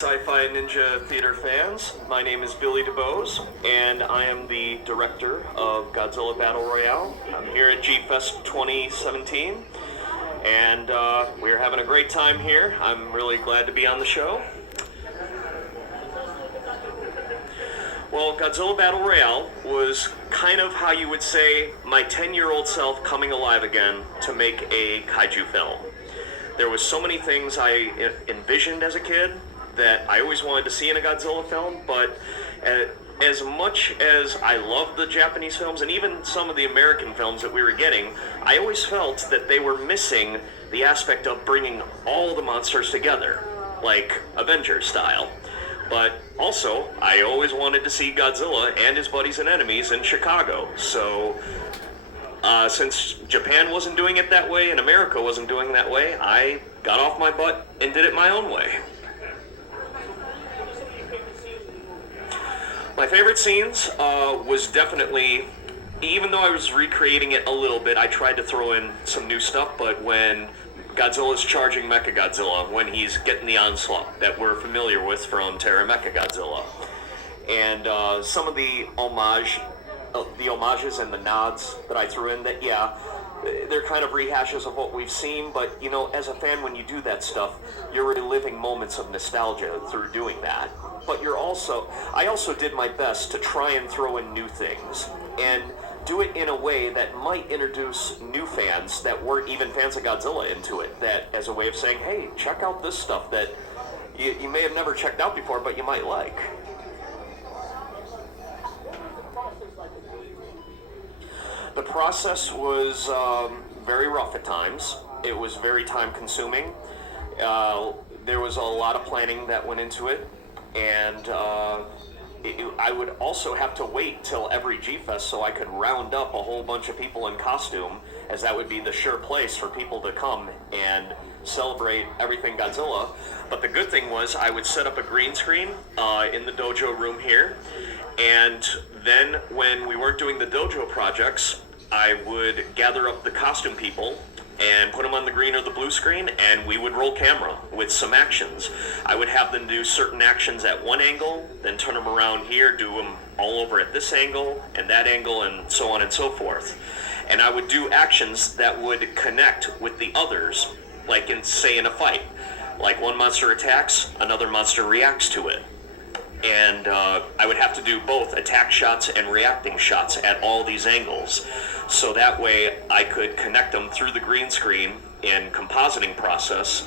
Sci-Fi Ninja Theater fans, my name is Billy Dubose, and I am the director of Godzilla Battle Royale. I'm here at G-Fest 2017, and we're having a great time here. I'm really glad to be on the show. Well, Godzilla Battle Royale was kind of how you would say my 10-year-old self coming alive again to make a kaiju film. There was so many things I envisioned as a kid that I always wanted to see in a Godzilla film, but as much as I loved the Japanese films and even some of the American films that we were getting, I always felt that they were missing the aspect of bringing all the monsters together, like Avengers style. But also, I always wanted to see Godzilla and his buddies and enemies in Chicago, so since Japan wasn't doing it that way and America wasn't doing it that way, I got off my butt and did it my own way. My favorite scenes was definitely, even though I was recreating it a little bit, I tried to throw in some new stuff, but when Godzilla's charging Mechagodzilla, when he's getting the onslaught that we're familiar with from Terra Mechagodzilla. And some of the homages and the nods that I threw in, that, yeah, they're kind of rehashes of what we've seen, but, you know, as a fan, when you do that stuff, you're reliving moments of nostalgia through doing that. But I also did my best to try and throw in new things, and do it in a way that might introduce new fans that weren't even fans of Godzilla into it, that as a way of saying, hey, check out this stuff that you may have never checked out before, but you might like. The process was very rough at times. It was very time consuming. There was a lot of planning that went into it, and I would also have to wait till every G-Fest so I could round up a whole bunch of people in costume, as that would be the sure place for people to come and celebrate everything Godzilla. But the good thing was I would set up a green screen in the dojo room here, and then when we weren't doing the dojo projects, I would gather up the costume people and put them on the green or the blue screen, and we would roll camera with some actions. I would have them do certain actions at one angle, then turn them around here, do them all over at this angle and that angle, and so on and so forth. And I would do actions that would connect with the others, like in a fight. Like one monster attacks, another monster reacts to it. And I would have to do both attack shots and reacting shots at all these angles. So that way I could connect them through the green screen in compositing process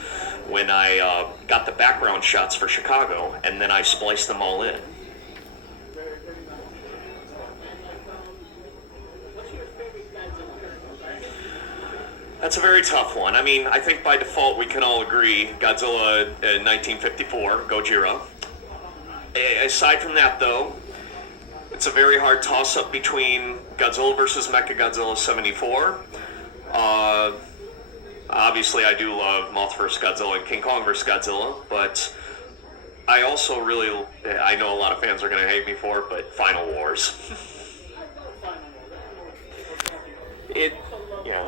when I got the background shots for Chicago, and then I spliced them all in. That's a very tough one. I mean, I think by default we can all agree Godzilla 1954, Gojira. Aside from that, though, it's a very hard toss-up between Godzilla vs. Mechagodzilla 74. Obviously, I do love Mothra vs. Godzilla and King Kong vs. Godzilla, but I also I know a lot of fans are going to hate me for it, but Final Wars. Yeah.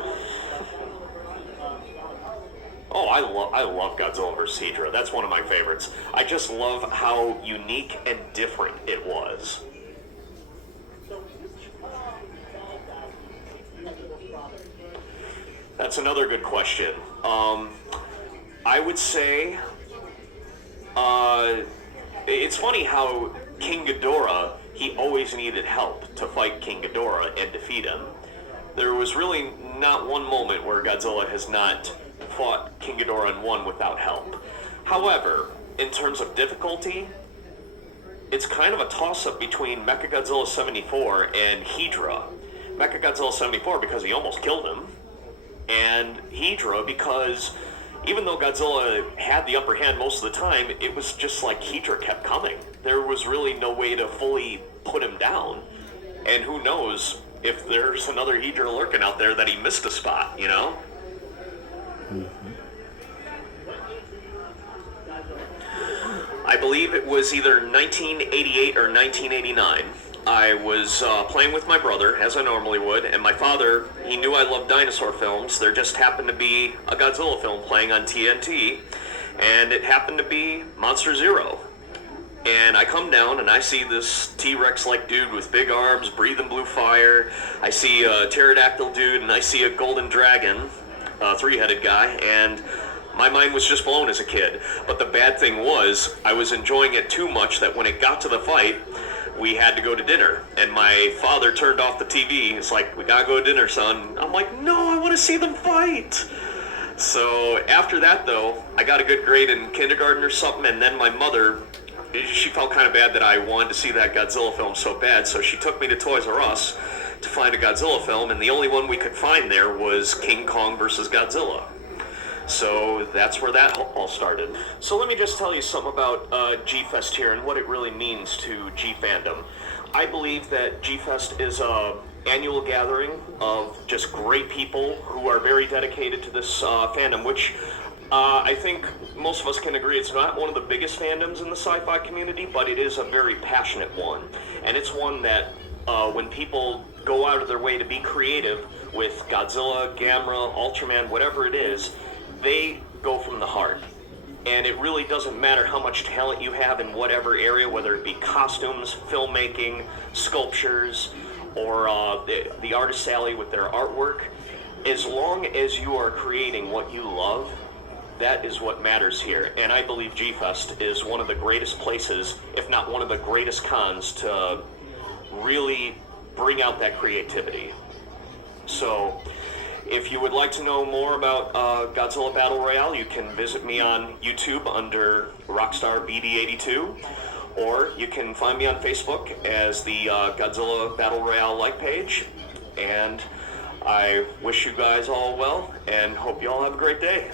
Oh, I love Godzilla vs. Hedorah. That's one of my favorites. I just love how unique and different it was. That's another good question. I would say, it's funny how King Ghidorah, he always needed help to fight King Ghidorah and defeat him. There was really not one moment where Godzilla has not fought King Ghidorah and won without help. However, in terms of difficulty, it's kind of a toss-up between Mechagodzilla 74 and Hedorah. Mechagodzilla 74 because he almost killed him, and Hedorah because even though Godzilla had the upper hand most of the time, it was just like Hedorah kept coming. There was really no way to fully put him down, and who knows if there's another Hedorah lurking out there that he missed a spot, you know? I believe it was either 1988 or 1989. I was playing with my brother, as I normally would, and my father, he knew I loved dinosaur films. There just happened to be a Godzilla film playing on TNT, and it happened to be Monster Zero. And I come down and I see this T-Rex-like dude with big arms, breathing blue fire. I see a pterodactyl dude, and I see a golden dragon, a three-headed guy, and my mind was just blown as a kid. But the bad thing was, I was enjoying it too much that when it got to the fight, we had to go to dinner. And my father turned off the TV. It's like, we gotta go to dinner, son. I'm like, no, I want to see them fight. So after that, though, I got a good grade in kindergarten or something, and then my mother, she felt kind of bad that I wanted to see that Godzilla film so bad, so she took me to Toys R Us to find a Godzilla film, and the only one we could find there was King Kong versus Godzilla. So that's where that all started. So let me just tell you something about G-Fest here and what it really means to G-Fandom. I believe that G-Fest is a annual gathering of just great people who are very dedicated to this fandom, which I think most of us can agree it's not one of the biggest fandoms in the sci-fi community, but it is a very passionate one. And it's one that when people go out of their way to be creative with Godzilla, Gamera, Ultraman, whatever it is, they go from the heart. And it really doesn't matter how much talent you have in whatever area, whether it be costumes, filmmaking, sculptures, or the artist's alley with their artwork. As long as you are creating what you love, that is what matters here. And I believe G-Fest is one of the greatest places, if not one of the greatest cons, to really bring out that creativity. So if you would like to know more about Godzilla Battle Royale, you can visit me on YouTube under Rockstar BD82, or you can find me on Facebook as the Godzilla Battle Royale like page. And I wish you guys all well and hope you all have a great day.